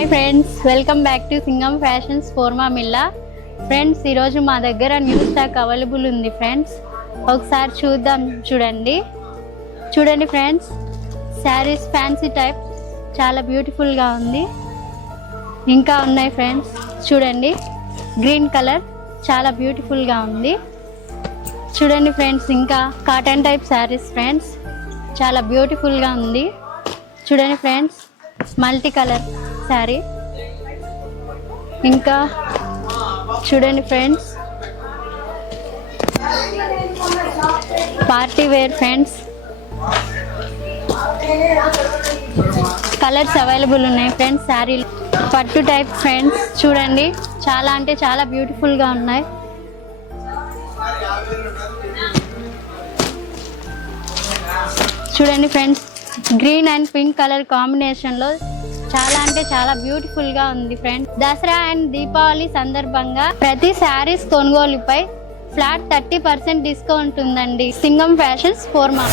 Hi friends, welcome back to Singam fashions ఫోర్మా మిల్లా. Friends, ఈరోజు మా దగ్గర న్యూ స్టాక్ అవైలబుల్ ఉంది ఫ్రెండ్స్. ఒకసారి చూద్దాం. చూడండి ఫ్రెండ్స్, శారీస్ ఫ్యాన్సీ టైప్ చాలా బ్యూటిఫుల్గా ఉంది. ఇంకా ఉన్నాయి ఫ్రెండ్స్, చూడండి గ్రీన్ కలర్ చాలా బ్యూటిఫుల్గా ఉంది. చూడండి ఫ్రెండ్స్, ఇంకా కాటన్ టైప్ శారీస్ ఫ్రెండ్స్ చాలా బ్యూటిఫుల్గా ఉంది. చూడండి ఫ్రెండ్స్, మల్టీ కలర్ శారీ. ఇంకా చూడండి friends, party wear friends, colours available ఉన్నాయి ఫ్రెండ్స్. శారీలు పట్టు టైప్ ఫ్రెండ్స్, చూడండి చాలా అంటే చాలా బ్యూటిఫుల్గా ఉన్నాయి. చూడండి friends, green and pink colour కాంబినేషన్లో చాలా అంటే చాలా బ్యూటిఫుల్గా ఉంది ఫ్రెండ్స్. దసరా అండ్ దీపావళి సందర్భంగా ప్రతి శారీస్ కొనుగోలుపై ఫ్లాట్ 30% డిస్కౌంట్ ఉందండి. సింగం ఫ్యాషన్స్ ఫోర్మా.